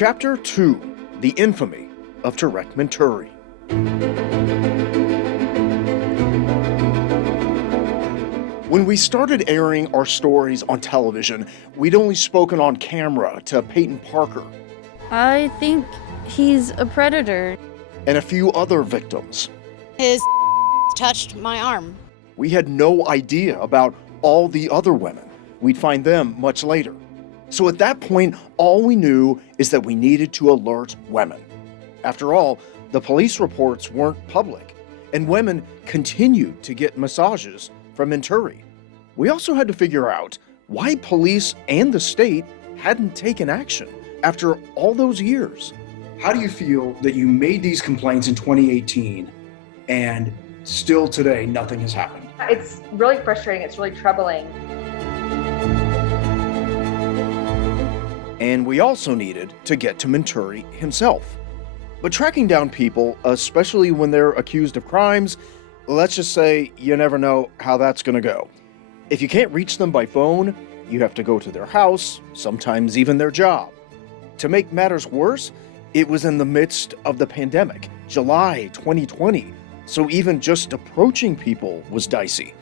Chapter 2, The Infamy of Tarek Mentouri. When we started airing our stories on television, we'd only spoken on camera to Peyton Parker. I think he's a predator. And a few other victims. His touched my arm. We had no idea about all the other women. We'd find them much later. So at that point, all we knew is that we needed to alert women. After all, the police reports weren't public, and women continued to get massages from Mentouri. We also had to figure out why police and the state hadn't taken action after all those years. How do you feel that you made these complaints in 2018 and still today nothing has happened? It's really frustrating. It's really troubling. And we also needed to get to Mentouri himself. But tracking down people, especially when they're accused of crimes, let's just say you never know how that's going to go. If you can't reach them by phone, you have to go to their house, sometimes even their job. To make matters worse, it was in the midst of the pandemic, July 2020, so even just approaching people was dicey.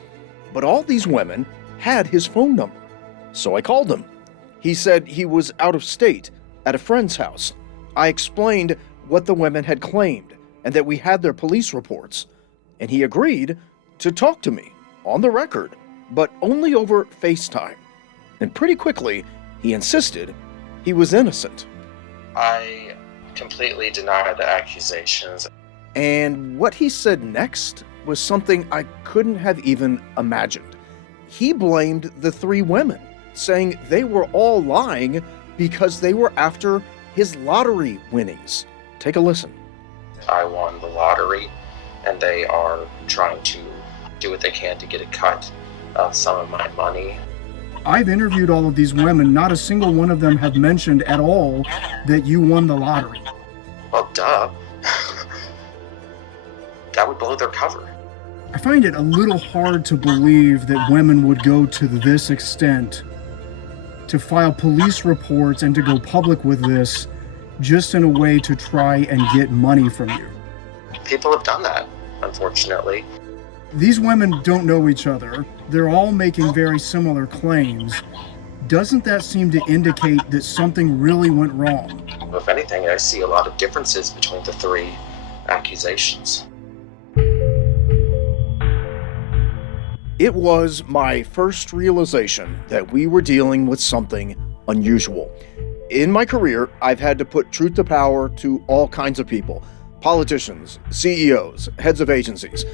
But all these women had his phone number, so I called him. He said he was out of state at a friend's house. I explained what the women had claimed and that we had their police reports, and he agreed to talk to me on the record, but only over FaceTime. And pretty quickly, he insisted he was innocent. I completely deny the accusations. And what he said next was something I couldn't have even imagined. He blamed the three women, saying they were all lying because they were after his lottery winnings. Take a listen. I won the lottery, and they are trying to do what they can to get a cut of some of my money. I've interviewed all of these women. Not a single one of them have mentioned at all that you won the lottery. Well, duh. That would blow their cover. I find it a little hard to believe that women would go to this extent to file police reports and to go public with this just in a way to try and get money from you. People have done that, unfortunately. These women don't know each other. They're all making very similar claims. Doesn't that seem to indicate that something really went wrong? If anything, I see a lot of differences between the three accusations. It was my first realization that we were dealing with something unusual. In my career, I've had to put truth to power to all kinds of people. Politicians, CEOs, heads of agencies.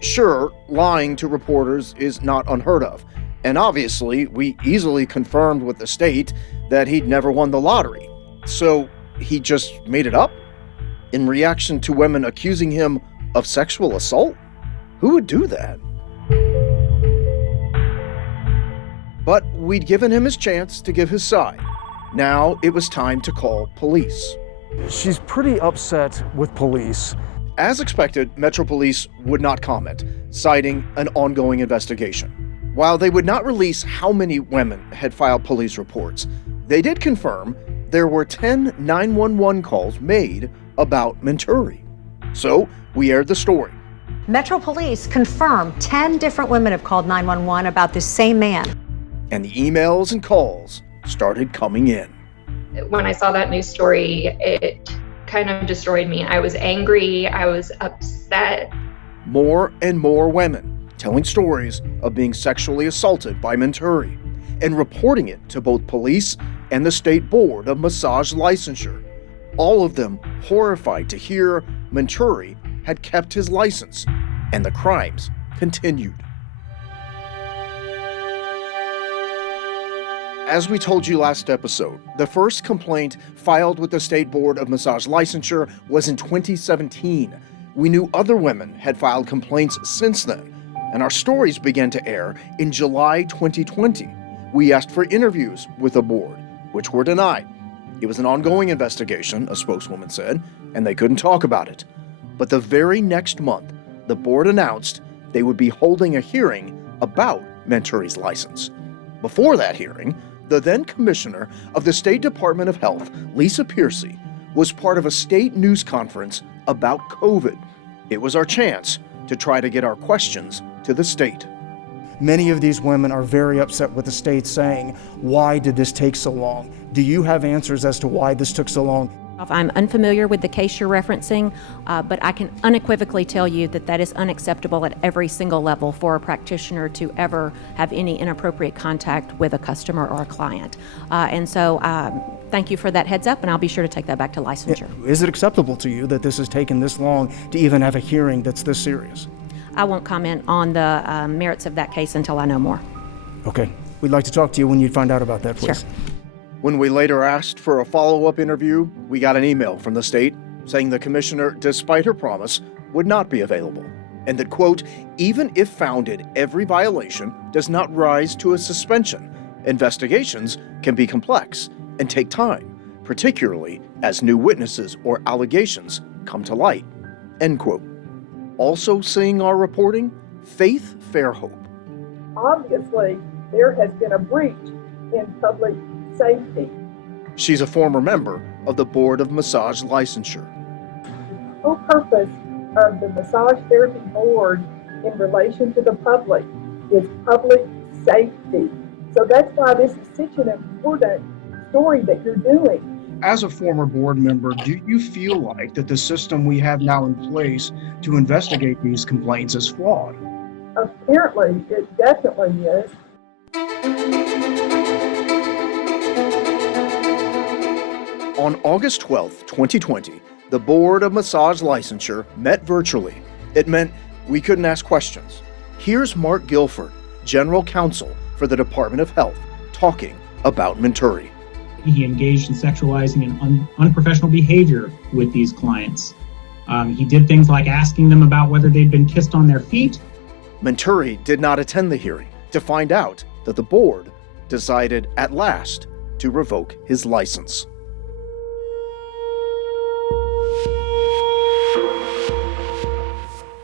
Sure, lying to reporters is not unheard of. And obviously, we easily confirmed with the state that he'd never won the lottery. So he just made it up? In reaction to women accusing him of sexual assault? Who would do that? But we'd given him his chance to give his side. Now it was time to call police. She's pretty upset with police. As expected, Metro Police would not comment, citing an ongoing investigation. While they would not release how many women had filed police reports, they did confirm there were 10 911 calls made about Mentouri. So we aired the story. Metro Police confirmed 10 different women have called 911 about this same man. And the emails and calls started coming in. When I saw that news story, it kind of destroyed me. I was angry. I was upset. More and more women telling stories of being sexually assaulted by Mentouri and reporting it to both police and the State Board of Massage Licensure. All of them horrified to hear Mentouri had kept his license and the crimes continued. As we told you last episode, the first complaint filed with the State Board of Massage Licensure was in 2017. We knew other women had filed complaints since then, and our stories began to air in July 2020. We asked for interviews with the board, which were denied. It was an ongoing investigation, a spokeswoman said, and they couldn't talk about it. But the very next month, the board announced they would be holding a hearing about Mentouri's license. Before that hearing, the then commissioner of the State Department of Health, Lisa Piercy, was part of a state news conference about COVID. It was our chance to try to get our questions to the state. Many of these women are very upset with the state, saying, why did this take so long? Do you have answers as to why this took so long? I'm unfamiliar with the case you're referencing, but I can unequivocally tell you that that is unacceptable at every single level for a practitioner to ever have any inappropriate contact with a customer or a client. And so thank you for that heads up, and I'll be sure to take that back to licensure. Is it acceptable to you that this has taken this long to even have a hearing that's this serious? I won't comment on the merits of that case until I know more. Okay. We'd like to talk to you when you find out about that, please. Sure. When we later asked for a follow-up interview, we got an email from the state saying the commissioner, despite her promise, would not be available, and that, quote, even if founded, every violation does not rise to a suspension. Investigations can be complex and take time, particularly as new witnesses or allegations come to light, end quote. Also seeing our reporting, Faith Fairhope. Obviously, there has been a breach in public safety. She's a former member of the Board of Massage Licensure. The whole purpose of the Massage Therapy Board in relation to the public is public safety. So that's why this is such an important story that you're doing. As a former board member, do you feel like that the system we have now in place to investigate these complaints is flawed? Apparently, it definitely is. On August 12, 2020, the Board of Massage Licensure met virtually. It meant we couldn't ask questions. Here's Mark Guilford, General Counsel for the Department of Health, talking about Mentouri. He engaged in sexualizing and unprofessional behavior with these clients. He did things like asking them about whether they'd been kissed on their feet. Mentouri did not attend the hearing to find out that the board decided at last to revoke his license.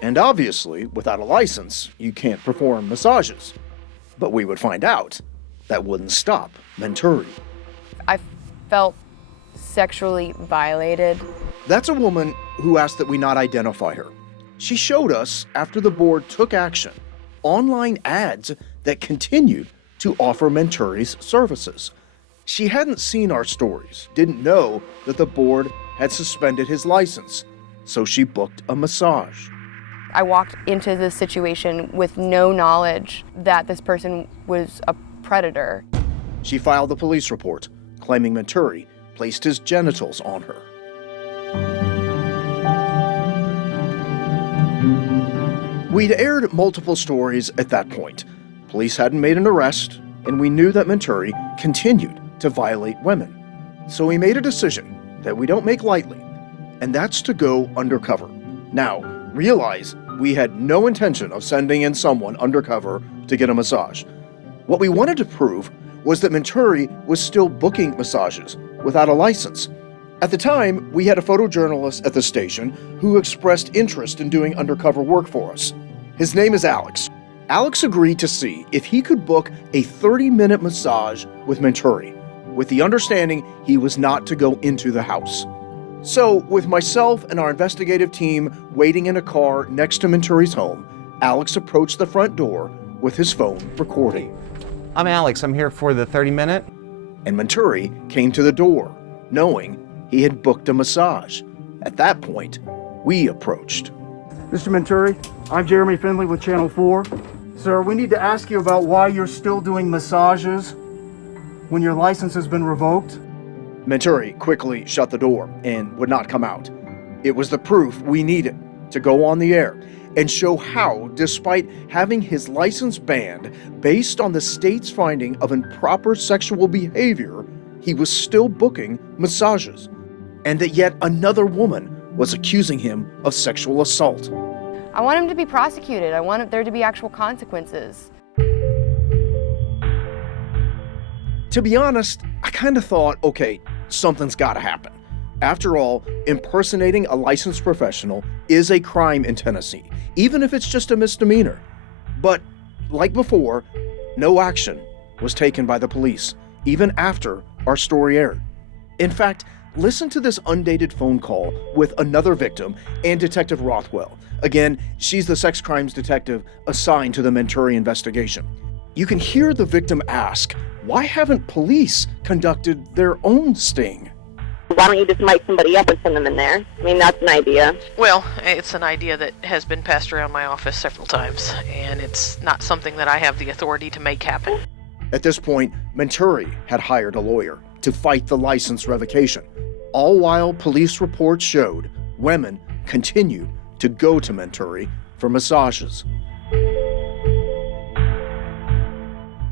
And obviously, without a license, you can't perform massages. But we would find out that wouldn't stop Mentouri. I felt sexually violated. That's a woman who asked that we not identify her. She showed us, after the board took action, online ads that continued to offer Mentouri's services. She hadn't seen our stories, didn't know that the board had suspended his license, so she booked a massage. I walked into this situation with no knowledge that this person was a predator. She filed a police report, claiming Mentouri placed his genitals on her. We'd aired multiple stories at that point. Police hadn't made an arrest, and we knew that Mentouri continued to violate women. So we made a decision that we don't make lightly, and that's to go undercover. Now, realize we had no intention of sending in someone undercover to get a massage. What we wanted to prove was that Mentouri was still booking massages without a license. At the time, we had a photojournalist at the station who expressed interest in doing undercover work for us. His name is Alex. Alex agreed to see if he could book a 30-minute massage with Mentouri, with the understanding he was not to go into the house. So, with myself and our investigative team waiting in a car next to Mentouri's home, Alex approached the front door with his phone recording. I'm Alex. I'm here for the 30-minute. And Mentouri came to the door, knowing he had booked a massage. At that point, we approached. Mr. Mentouri, I'm Jeremy Finley with Channel 4. Sir, we need to ask you about why you're still doing massages when your license has been revoked. Mentouri quickly shut the door and would not come out. It was the proof we needed to go on the air and show how, despite having his license banned based on the state's finding of improper sexual behavior, he was still booking massages, and that yet another woman was accusing him of sexual assault. I want him to be prosecuted. I want there to be actual consequences. To be honest, I kind of thought, okay, something's got to happen. After all, impersonating a licensed professional is a crime in Tennessee, even if it's just a misdemeanor. But, like before, no action was taken by the police, even after our story aired. In fact, listen to this undated phone call with another victim and Detective Rothwell. Again, she's the sex crimes detective assigned to the Mentouri investigation. You can hear the victim ask, why haven't police conducted their own sting? Why don't you just mic somebody up and send them in there? I mean, that's an idea. Well, it's an idea that has been passed around my office several times, and it's not something that I have the authority to make happen. At this point, Mentouri had hired a lawyer to fight the license revocation, all while police reports showed women continued to go to Mentouri for massages.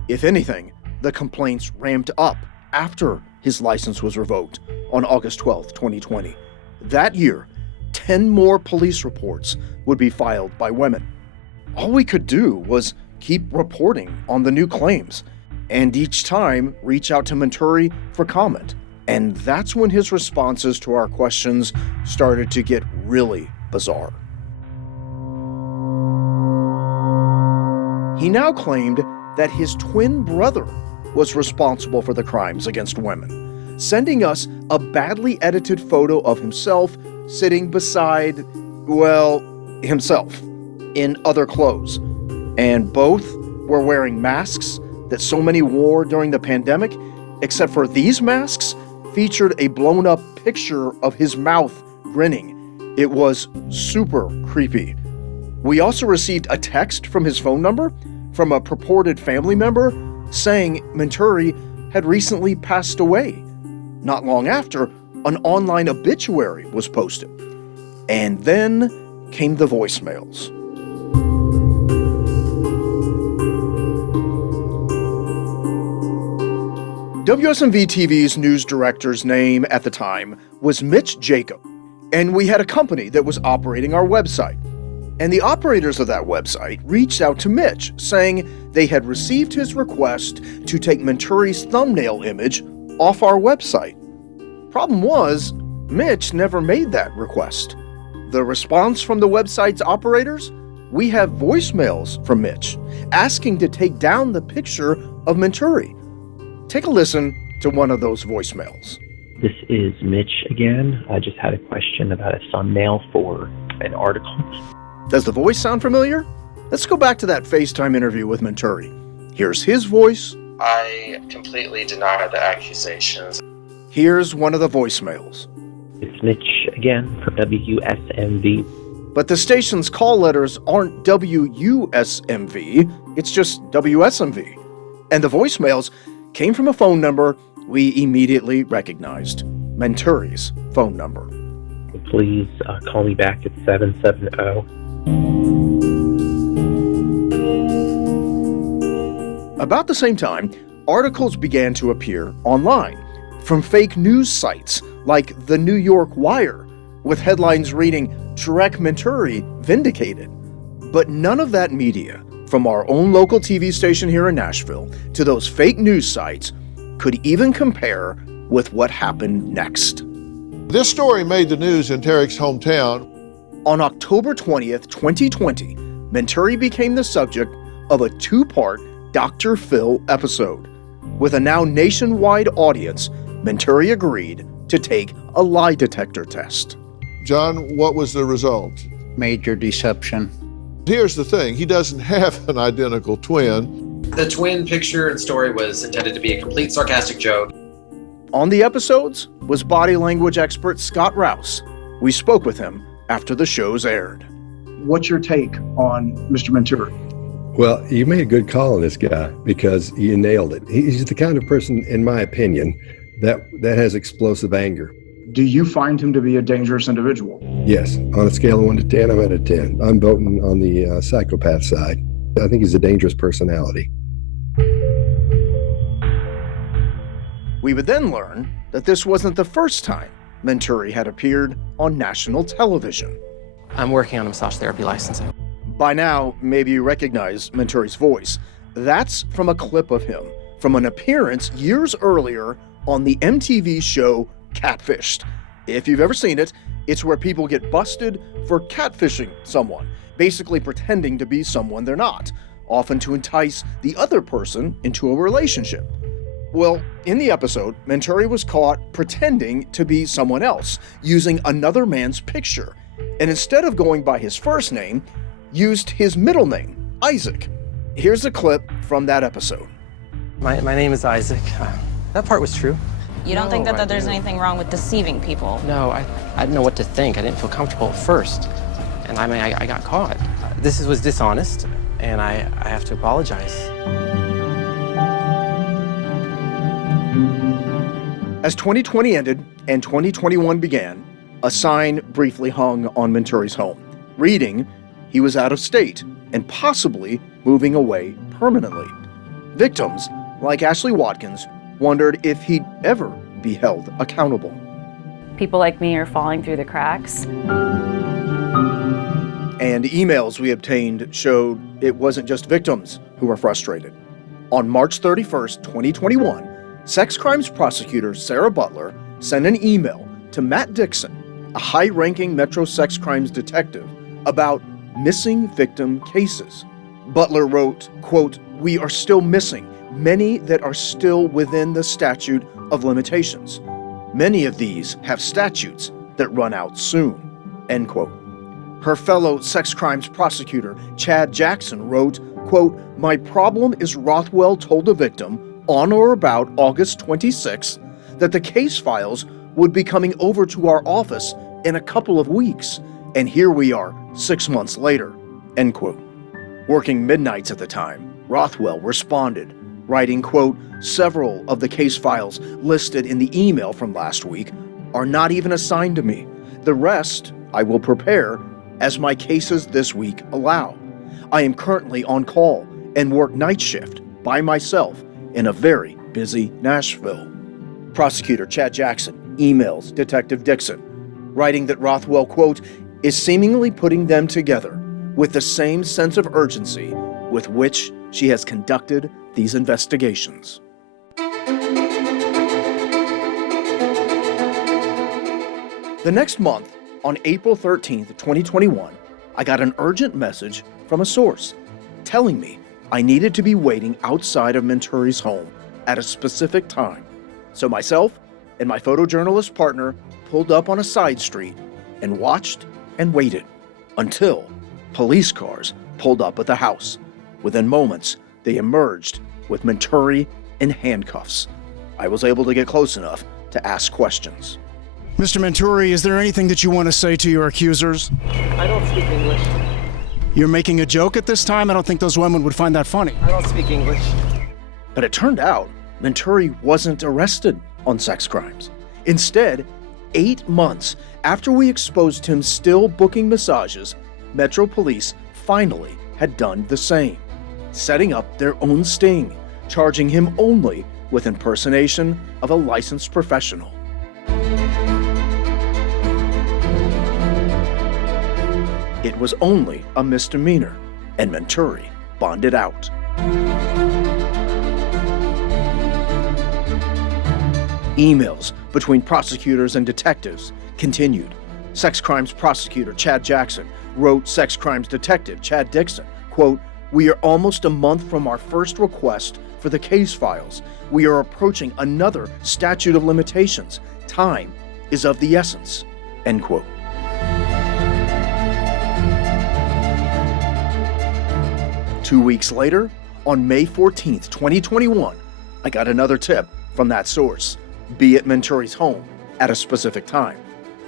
If anything, the complaints ramped up after his license was revoked on August 12, 2020. That year, 10 more police reports would be filed by women. All we could do was keep reporting on the new claims, and each time reach out to Mentouri for comment. And that's when his responses to our questions started to get really bizarre. He now claimed that his twin brother was responsible for the crimes against women, sending us a badly edited photo of himself sitting beside, well, himself, in other clothes. And both were wearing masks that so many wore during the pandemic, except for these masks featured a blown-up picture of his mouth grinning. It was super creepy. We also received a text from his phone number from a purported family member saying Mentouri had recently passed away. Not long after, an online obituary was posted. And then came the voicemails. WSMV TV's news director's name at the time was Mitch Jacob, and we had a company that was operating our website. And the operators of that website reached out to Mitch, saying they had received his request to take Mentouri's thumbnail image off our website. Problem was, Mitch never made that request. The response from the website's operators? We have voicemails from Mitch asking to take down the picture of Mentouri. Take a listen to one of those voicemails. This is Mitch again. I just had a question about a thumbnail for an article. Does the voice sound familiar? Let's go back to that FaceTime interview with Mentouri. Here's his voice. I completely deny the accusations. Here's one of the voicemails. It's Mitch again from WSMV. But the station's call letters aren't WUSMV, it's just WSMV. And the voicemails came from a phone number we immediately recognized, Mentouri's phone number. Please call me back at 770. About the same time, articles began to appear online from fake news sites like the New York Wire, with headlines reading, Tarek Mentouri vindicated. But none of that media, from our own local TV station here in Nashville to those fake news sites, could even compare with what happened next. This story made the news in Tarek's hometown. On October 20th, 2020, Mentouri became the subject of a two-part Dr. Phil episode. With a now nationwide audience, Mentouri agreed to take a lie detector test. John, what was the result? Major deception. Here's the thing, he doesn't have an identical twin. The twin picture and story was intended to be a complete sarcastic joke. On the episodes was body language expert Scott Rouse. We spoke with him after the shows aired. What's your take on Mr. Mentouri? Well, you made a good call on this guy because you nailed it. He's the kind of person, in my opinion, that has explosive anger. Do you find him to be a dangerous individual? Yes. On a scale of 1 to 10, I'm at a 10. I'm voting on the psychopath side. I think he's a dangerous personality. We would then learn that this wasn't the first time Mentouri had appeared on national television. I'm working on a massage therapy licensing. By now, maybe you recognize Mentouri's voice. That's from a clip of him from an appearance years earlier on the MTV show Catfished. If you've ever seen it, it's where people get busted for catfishing someone, basically pretending to be someone they're not, often to entice the other person into a relationship. Well, in the episode, Mentouri was caught pretending to be someone else, using another man's picture, and instead of going by his first name, used his middle name, Isaac. Here's a clip from that episode. My name is Isaac. That part was true. You don't think No, that I there's do. anything wrong with deceiving people? No, I didn't know what to think. I didn't feel comfortable at first. And I got caught. This was dishonest, and I have to apologize. As 2020 ended and 2021 began, a sign briefly hung on Mentouri's home, reading he was out of state and possibly moving away permanently. Victims, like Ashley Watkins, wondered if he'd ever be held accountable. People like me are falling through the cracks. And emails we obtained showed it wasn't just victims who were frustrated. On March 31st, 2021, sex crimes prosecutor Sarah Butler sent an email to Matt Dixon, a high-ranking Metro sex crimes detective, about missing victim cases. Butler wrote, quote, "We are still missing many that are still within the statute of limitations. Many of these have statutes that run out soon," end quote. Her fellow sex crimes prosecutor, Chad Jackson, wrote, quote, "My problem is Rothwell told the victim on or about August 26th that the case files would be coming over to our office in a couple of weeks, and here we are 6 months later," end quote. Working midnights at the time, Rothwell responded, writing, quote, "Several of the case files listed in the email from last week are not even assigned to me. The rest I will prepare as my cases this week allow. I am currently on call and work night shift by myself in a very busy Nashville." Prosecutor Chad Jackson emails Detective Dixon, writing that Rothwell, quote, "is seemingly putting them together with the same sense of urgency with which she has conducted these investigations." The next month, on April 13th, 2021, I got an urgent message from a source telling me I needed to be waiting outside of Mentouri's home at a specific time. So myself and my photojournalist partner pulled up on a side street and watched and waited until police cars pulled up at the house. Within moments, they emerged with Mentouri in handcuffs. I was able to get close enough to ask questions. Mr. Mentouri, is there anything that you want to say to your accusers? I don't speak English. You're making a joke at this time? I don't think those women would find that funny. I don't speak English. But it turned out Mentouri wasn't arrested on sex crimes. Instead, 8 months after we exposed him still booking massages, Metro Police finally had done the same, setting up their own sting, charging him only with impersonation of a licensed professional. It was only a misdemeanor, and Mentouri bonded out. Emails between prosecutors and detectives continued. Sex crimes prosecutor Chad Jackson wrote sex crimes detective Chad Dixon, quote, "We are almost a month from our first request for the case files. We are approaching another statute of limitations. Time is of the essence," end quote. Two weeks later, on May 14th, 2021, I got another tip from that source. Be at Mentouri's home at a specific time.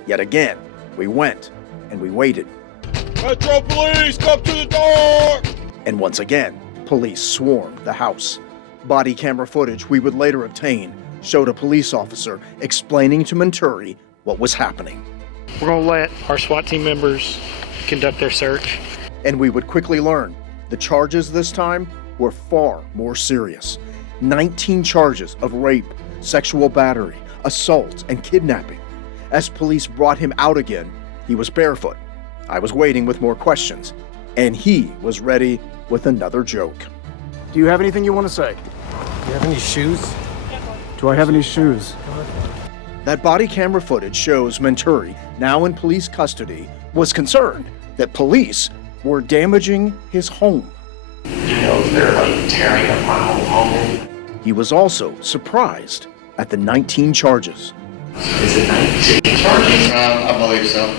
Yet again, we went and we waited. Metro Police, come to the door! And once again, police swarmed the house. Body camera footage we would later obtain showed a police officer explaining to Mentouri what was happening. "We're going to let our SWAT team members conduct their search." And we would quickly learn the charges this time were far more serious. 19 charges of rape, sexual battery, assault, and kidnapping. As police brought him out again, he was barefoot. I was waiting with more questions, and he was ready with another joke. Do you have anything you want to say? Do you have any shoes? Do I have any shoes? That body camera footage shows Mentouri, now in police custody, was concerned that police were damaging his home. You know, they're like tearing up my whole home. He was also surprised at the 19 charges. Is it 19 charges? I believe so.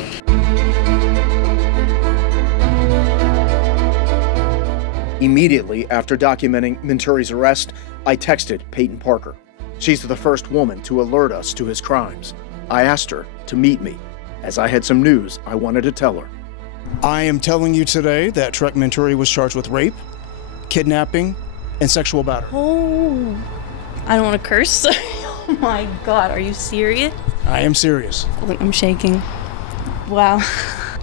Immediately after documenting Mentouri's arrest, I texted Peyton Parker. She's the first woman to alert us to his crimes. I asked her to meet me, as I had some news I wanted to tell her. I am telling you today that Tarek Mentouri was charged with rape, kidnapping, and sexual battery. Oh, I don't want to curse. Oh my God, are you serious? I am serious. I'm shaking. Wow.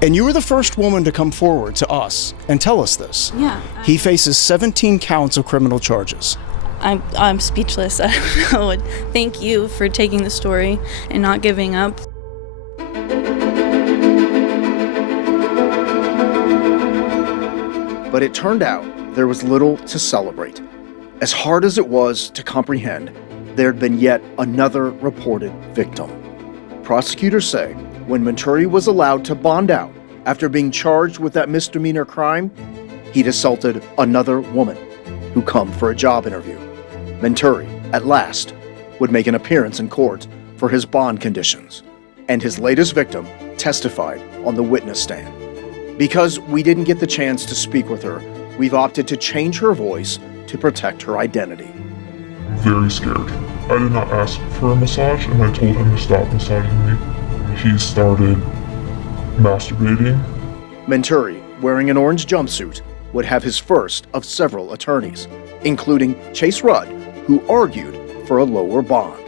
And you were the first woman to come forward to us and tell us this. Yeah. He faces 17 counts of criminal charges. I'm speechless. I don't know. Thank you for taking the story and not giving up. But it turned out there was little to celebrate. As hard as it was to comprehend, there had been yet another reported victim. Prosecutors say when Mentouri was allowed to bond out after being charged with that misdemeanor crime, he'd assaulted another woman who come for a job interview. Mentouri, at last, would make an appearance in court for his bond conditions, and his latest victim testified on the witness stand. Because we didn't get the chance to speak with her, we've opted to change her voice to protect her identity. Very scared. I did not ask for a massage, and I told him to stop massaging me. He started masturbating. Mentouri, wearing an orange jumpsuit, would have his first of several attorneys, including Chase Rudd, who argued for a lower bond.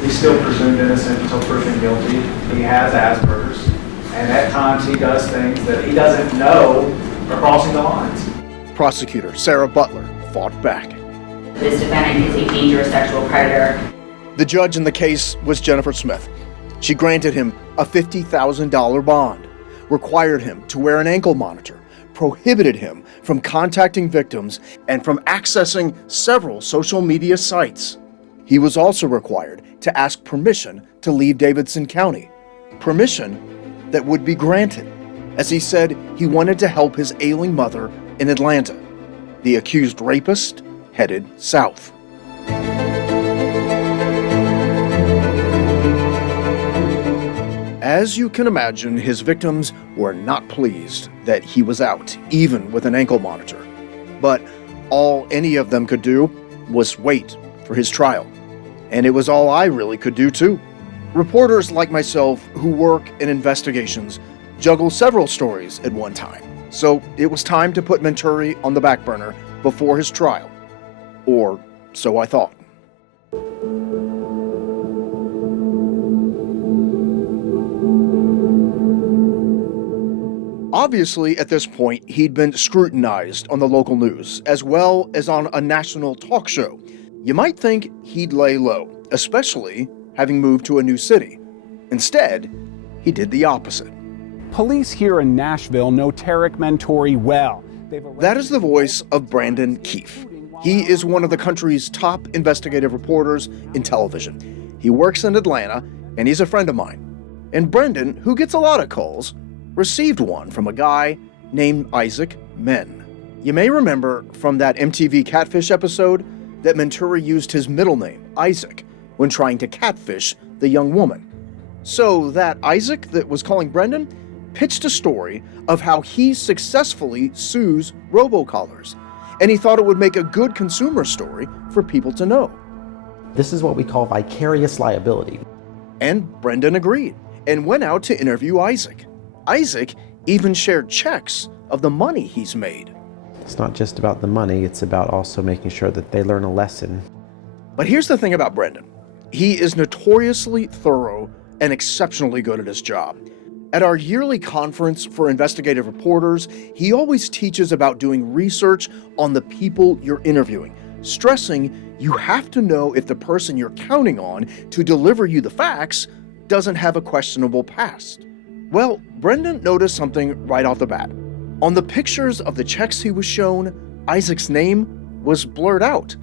He's still presumed innocent until proven guilty. He has Asperger's, and at times he does things that he doesn't know are crossing the lines. Prosecutor Sarah Butler fought back. This defendant is a dangerous sexual predator. The judge in the case was Jennifer Smith. She granted him a $50,000 bond, required him to wear an ankle monitor, prohibited him from contacting victims and from accessing several social media sites. He was also required to ask permission to leave Davidson County, permission that would be granted, as he said he wanted to help his ailing mother in Atlanta. The accused rapist headed south. As you can imagine, his victims were not pleased that he was out, even with an ankle monitor. But all any of them could do was wait for his trial. And it was all I really could do too. Reporters like myself who work in investigations juggle several stories at one time. So it was time to put Mentouri on the back burner before his trial. Or so I thought. Obviously, at this point, he'd been scrutinized on the local news, as well as on a national talk show. You might think he'd lay low, especially having moved to a new city. Instead, he did the opposite. Police here in Nashville know Tarek Mentouri well. That is the voice of Brandon Keefe. He is one of the country's top investigative reporters in television. He works in Atlanta, and he's a friend of mine. And Brendan, who gets a lot of calls, received one from a guy named Isaac Men. You may remember from that MTV Catfish episode that Mentouri used his middle name, Isaac, when trying to catfish the young woman. So that Isaac that was calling Brendan pitched a story of how he successfully sues robocallers, and he thought it would make a good consumer story for people to know. This is what we call vicarious liability. And Brendan agreed and went out to interview Isaac. Isaac even shared checks of the money he's made. It's not just about the money, it's about also making sure that they learn a lesson. But here's the thing about Brendan. He is notoriously thorough and exceptionally good at his job. At our yearly conference for investigative reporters, he always teaches about doing research on the people you're interviewing, stressing you have to know if the person you're counting on to deliver you the facts doesn't have a questionable past. Well, Brendan noticed something right off the bat. On the pictures of the checks he was shown, Isaac's name was blurred out.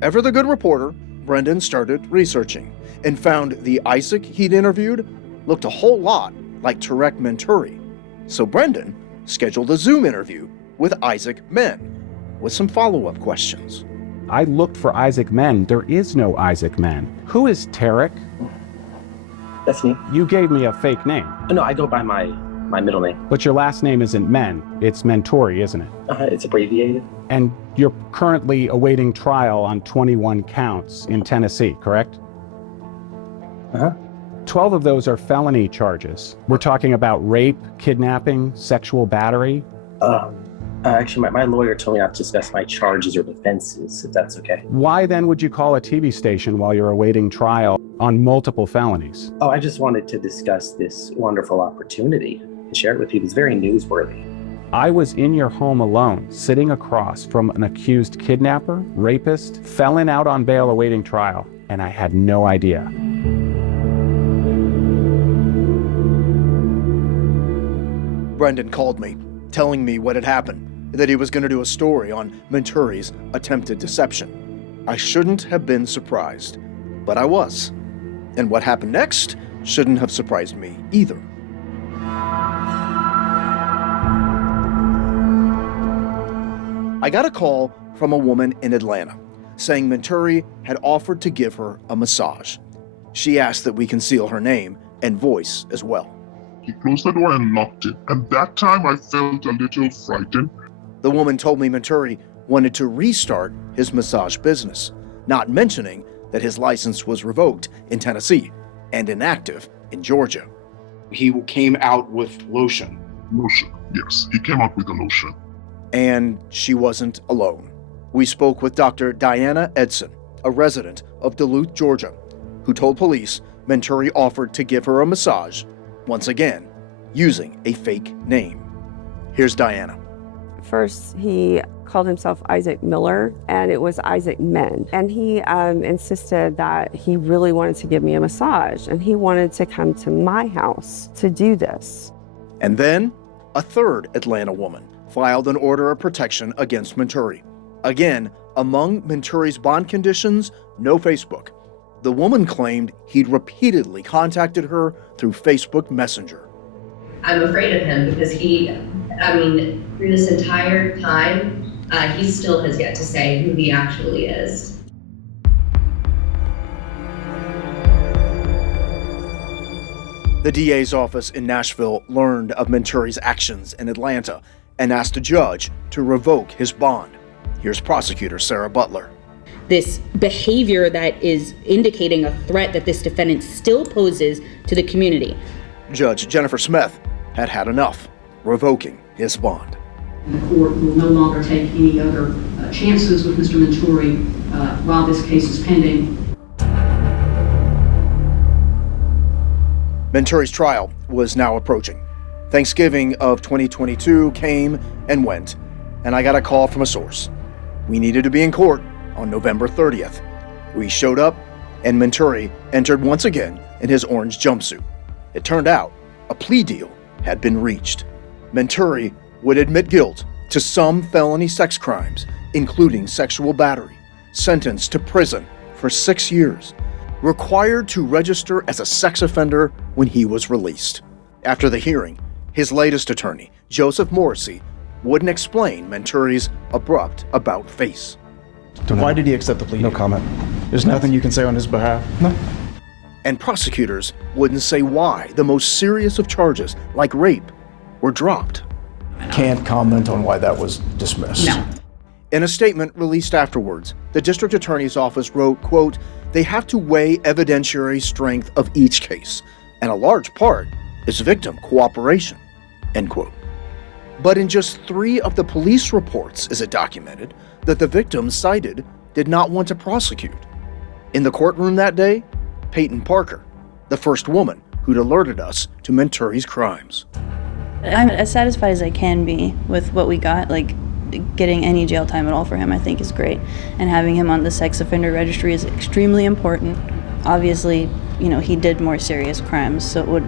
Ever the good reporter, Brendan started researching and found the Isaac he'd interviewed looked a whole lot like Tarek Mentouri. So Brendan scheduled a Zoom interview with Isaac Men with some follow-up questions. I looked for Isaac Men. There is no Isaac Men. Who is Tarek? That's me. You gave me a fake name. No, I go by my middle name. But your last name isn't Men. It's Mentouri, isn't it? It's abbreviated. And you're currently awaiting trial on 21 counts in Tennessee, correct? Uh-huh. 12 of those are felony charges. We're talking about rape, kidnapping, sexual battery. Actually, my lawyer told me not to discuss my charges or defenses, if that's okay. Why then would you call a TV station while you're awaiting trial on multiple felonies? Oh, I just wanted to discuss this wonderful opportunity and share it with you. It's very newsworthy. I was in your home alone, sitting across from an accused kidnapper, rapist, felon out on bail awaiting trial, and I had no idea. Brendan called me, telling me what had happened, that he was going to do a story on Mentouri's attempted deception. I shouldn't have been surprised, but I was. And what happened next shouldn't have surprised me either. I got a call from a woman in Atlanta saying Mentouri had offered to give her a massage. She asked that we conceal her name and voice as well. He closed the door and locked it. At that time, I felt a little frightened. The woman told me Mentouri wanted to restart his massage business, not mentioning that his license was revoked in Tennessee and inactive in Georgia. He came out with lotion. Lotion, yes. He came out with a lotion. And she wasn't alone. We spoke with Dr. Diana Edson, a resident of Duluth, Georgia, who told police Mentouri offered to give her a massage, once again, using a fake name. Here's Diana. First, he called himself Isaac Miller, and it was Isaac Men. And he insisted that he really wanted to give me a massage, and he wanted to come to my house to do this. And then, a third Atlanta woman filed an order of protection against Mentouri. Again, among Mentouri's bond conditions, no Facebook. The woman claimed he'd repeatedly contacted her through Facebook Messenger. I'm afraid of him because through this entire time, he still has yet to say who he actually is. The DA's office in Nashville learned of Mentouri's actions in Atlanta and asked a judge to revoke his bond. Here's prosecutor Sarah Butler. This behavior that is indicating a threat that this defendant still poses to the community. Judge Jennifer Smith had enough, revoking his bond. The court will no longer take any other chances with Mr. Mentouri while this case is pending. Mentouri's trial was now approaching. Thanksgiving of 2022 came and went, and I got a call from a source. We needed to be in court on November 30th. We showed up, and Mentouri entered once again in his orange jumpsuit. It turned out a plea deal had been reached. Mentouri would admit guilt to some felony sex crimes, including sexual battery, sentenced to prison for 6 years, required to register as a sex offender when he was released. After the hearing, his latest attorney, Joseph Morrissey, wouldn't explain Mentouri's abrupt about-face. Why did he accept the plea? No comment. There's nothing you can say on his behalf? No. And prosecutors wouldn't say why the most serious of charges, like rape, were dropped. Can't comment on why that was dismissed. No. In a statement released afterwards, the district attorney's office wrote, quote, "They have to weigh evidentiary strength of each case, and a large part is victim cooperation," end quote. But in just 3 of the police reports is it documented that the victims cited did not want to prosecute. In the courtroom that day, Peyton Parker, the first woman who'd alerted us to Mentouri's crimes. I'm as satisfied as I can be with what we got. Like, getting any jail time at all for him, I think, is great. And having him on the sex offender registry is extremely important. Obviously, he did more serious crimes, so it would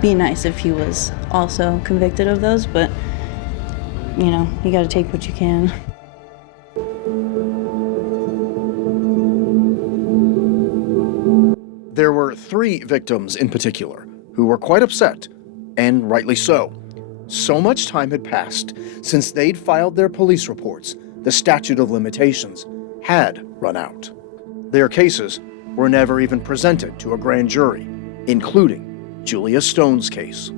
be nice if he was also convicted of those, but, you gotta take what you can. There were 3 victims in particular who were quite upset, and rightly so. So much time had passed since they'd filed their police reports, the statute of limitations had run out. Their cases were never even presented to a grand jury, including Julia Stone's case.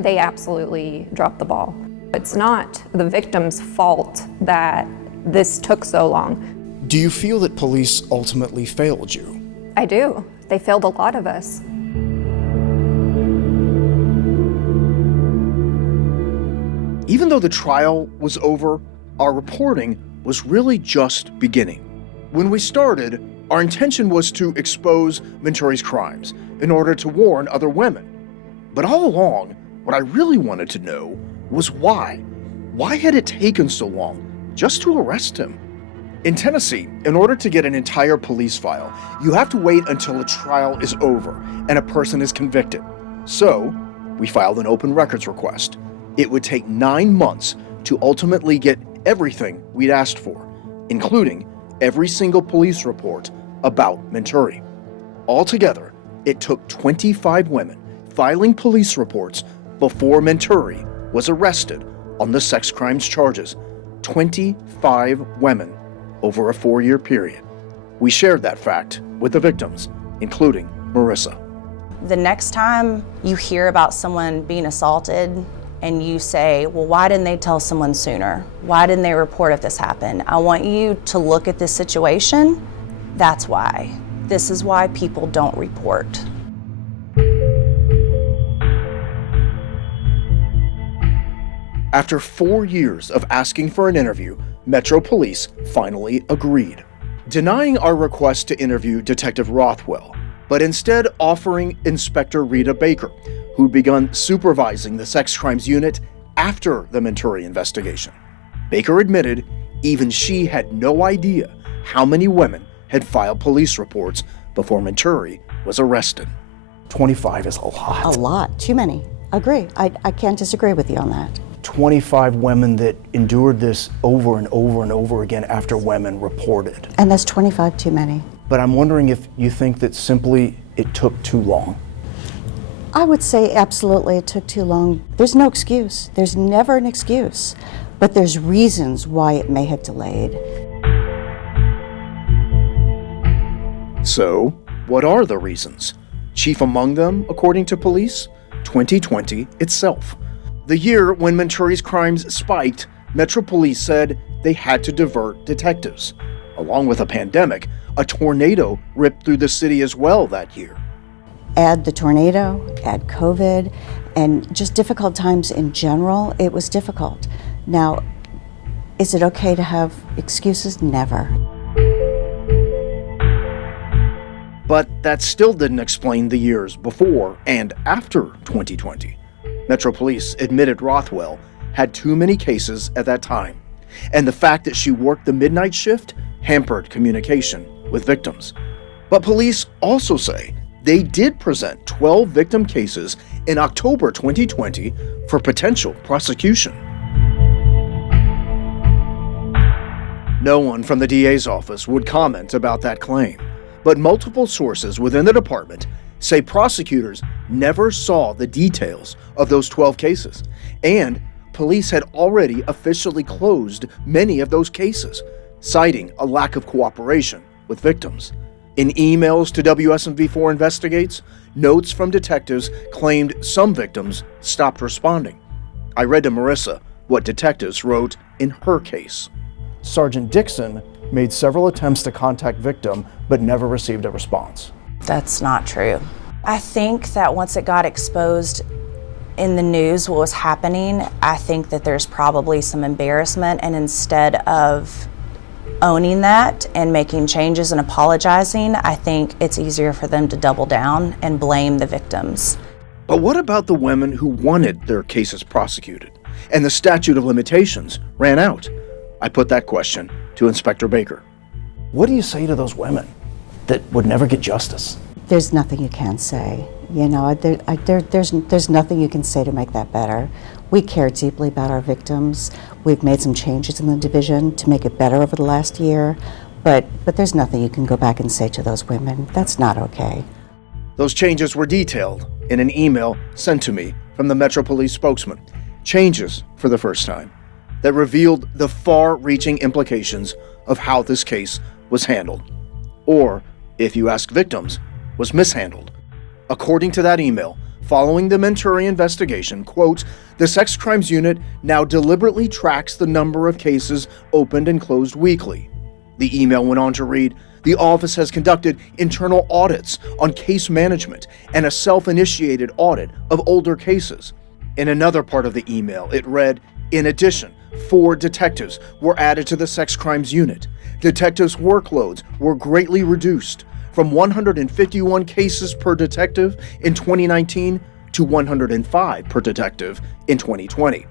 They absolutely dropped the ball. It's not the victim's fault that this took so long. Do you feel that police ultimately failed you? I do. They failed a lot of us. Even though the trial was over, our reporting was really just beginning. When we started, our intention was to expose Mentouri's crimes in order to warn other women. But all along, what I really wanted to know was why. Why had it taken so long just to arrest him? In Tennessee, in order to get an entire police file, you have to wait until a trial is over and a person is convicted. So, we filed an open records request. It would take 9 months to ultimately get everything we'd asked for, including every single police report about Mentouri. Altogether, it took 25 women filing police reports before Mentouri was arrested on the sex crimes charges. 25 women over a 4-year period. We shared that fact with the victims, including Marissa. The next time you hear about someone being assaulted and you say, well, why didn't they tell someone sooner? Why didn't they report if this happened? I want you to look at this situation. That's why. This is why people don't report. After 4 years of asking for an interview, Metro Police finally agreed, denying our request to interview Detective Rothwell, but instead offering Inspector Rita Baker, who'd begun supervising the sex crimes unit after the Mentouri investigation. Baker admitted even she had no idea how many women had filed police reports before Mentouri was arrested. 25 is a lot. A lot, too many. Agree, I can't disagree with you on that. 25 women that endured this over and over and over again after women reported. And that's 25 too many. But I'm wondering if you think that simply it took too long. I would say absolutely it took too long. There's no excuse. There's never an excuse. But there's reasons why it may have delayed. So, what are the reasons? Chief among them, according to police, 2020 itself. The year when Mentouri's crimes spiked, Metro Police said they had to divert detectives. Along with a pandemic, a tornado ripped through the city as well that year. Add the tornado, add COVID, and just difficult times in general, it was difficult. Now, is it okay to have excuses? Never. But that still didn't explain the years before and after 2020. Metro Police admitted Rothwell had too many cases at that time, and the fact that she worked the midnight shift hampered communication with victims. But police also say they did present 12 victim cases in October 2020 for potential prosecution. No one from the DA's office would comment about that claim, but multiple sources within the department say prosecutors never saw the details of those 12 cases, and police had already officially closed many of those cases, citing a lack of cooperation with victims. In emails to WSMV4 Investigates, notes from detectives claimed some victims stopped responding. I read to Marissa what detectives wrote in her case. Sergeant Dixon made several attempts to contact victim, but never received a response. That's not true. I think that once it got exposed in the news what was happening, I think that there's probably some embarrassment, and instead of owning that and making changes and apologizing, I think it's easier for them to double down and blame the victims. But what about the women who wanted their cases prosecuted and the statute of limitations ran out? I put that question to Inspector Baker. What do you say to those women that would never get justice? There's nothing you can say. You know, there's nothing you can say to make that better. We care deeply about our victims. We've made some changes in the division to make it better over the last year, but there's nothing you can go back and say to those women. That's not okay. Those changes were detailed in an email sent to me from the Metro Police spokesman. Changes, for the first time, that revealed the far-reaching implications of how this case was handled, or, if you ask victims, was mishandled. According to that email, following the Mentouri investigation, quote, the sex crimes unit now deliberately tracks the number of cases opened and closed weekly. The email went on to read, the office has conducted internal audits on case management and a self-initiated audit of older cases. In another part of the email, it read, in addition, 4 detectives were added to the sex crimes unit. Detectives' workloads were greatly reduced from 151 cases per detective in 2019 to 105 per detective in 2020.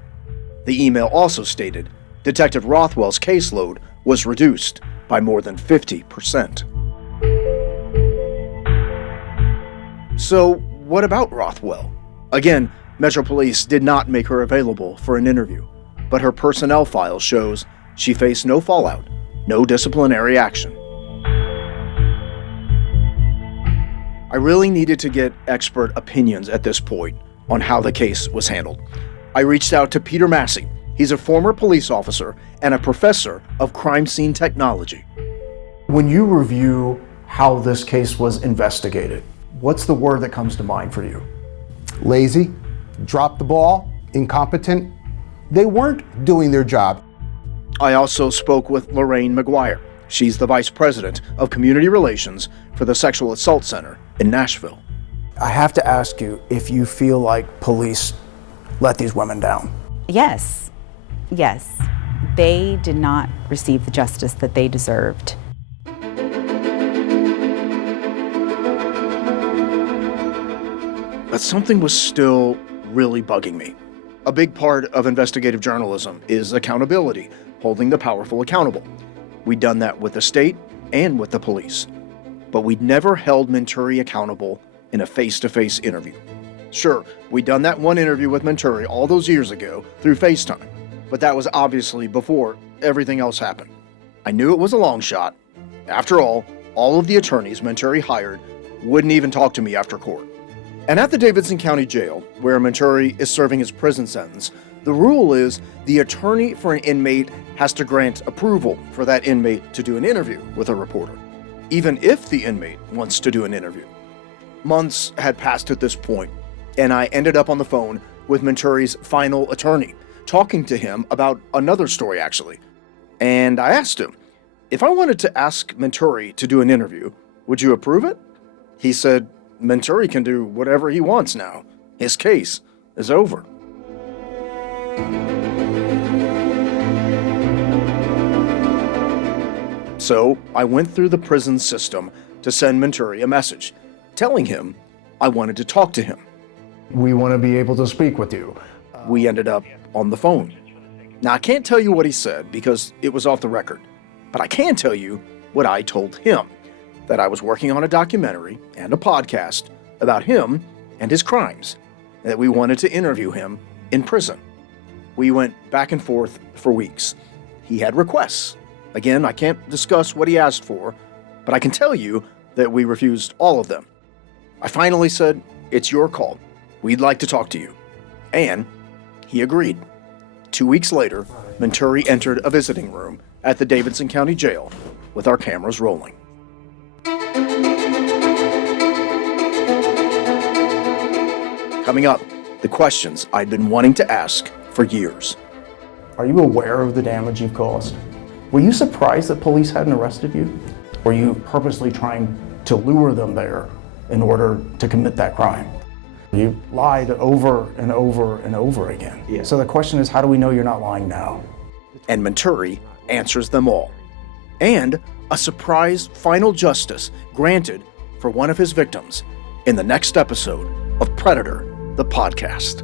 The email also stated Detective Rothwell's caseload was reduced by more than 50%. So, what about Rothwell? Again, Metro Police did not make her available for an interview, but her personnel file shows she faced no fallout, no disciplinary action. I really needed to get expert opinions at this point on how the case was handled. I reached out to Peter Massey. He's a former police officer and a professor of crime scene technology. When you review how this case was investigated, what's the word that comes to mind for you? Lazy, dropped the ball, incompetent. They weren't doing their job. I also spoke with Lorraine McGuire. She's the Vice President of Community Relations for the Sexual Assault Center in Nashville. I have to ask you if you feel like police let these women down. Yes. They did not receive the justice that they deserved. But something was still really bugging me. A big part of investigative journalism is accountability, holding the powerful accountable. We'd done that with the state and with the police. But we'd never held Mentouri accountable in a face-to-face interview. Sure, we'd done that one interview with Mentouri all those years ago through FaceTime, but that was obviously before everything else happened. I knew it was a long shot. After all of the attorneys Mentouri hired wouldn't even talk to me after court. And at the Davidson County Jail, where Mentouri is serving his prison sentence, the rule is the attorney for an inmate has to grant approval for that inmate to do an interview with a reporter, even if the inmate wants to do an interview. Months had passed at this point, and I ended up on the phone with Mentouri's final attorney, talking to him about another story, actually. And I asked him, if I wanted to ask Mentouri to do an interview, would you approve it? He said, Mentouri can do whatever he wants now. His case is over. So I went through the prison system to send Mentouri a message, telling him I wanted to talk to him. We want to be able to speak with you. We ended up on the phone. Now, I can't tell you what he said because it was off the record, but I can tell you what I told him, that I was working on a documentary and a podcast about him and his crimes, and that we wanted to interview him in prison. We went back and forth for weeks. He had requests. Again, I can't discuss what he asked for, but I can tell you that we refused all of them. I finally said, it's your call. We'd like to talk to you. And he agreed. 2 weeks later, Mentouri entered a visiting room at the Davidson County Jail with our cameras rolling. Coming up, the questions I'd been wanting to ask for years. Are you aware of the damage you've caused? Were you surprised that police hadn't arrested you? Were you purposely trying to lure them there in order to commit that crime? You lied over and over and over again. Yeah. So the question is, how do we know you're not lying now? And Mentouri answers them all. And a surprise final justice granted for one of his victims in the next episode of Predator, the podcast.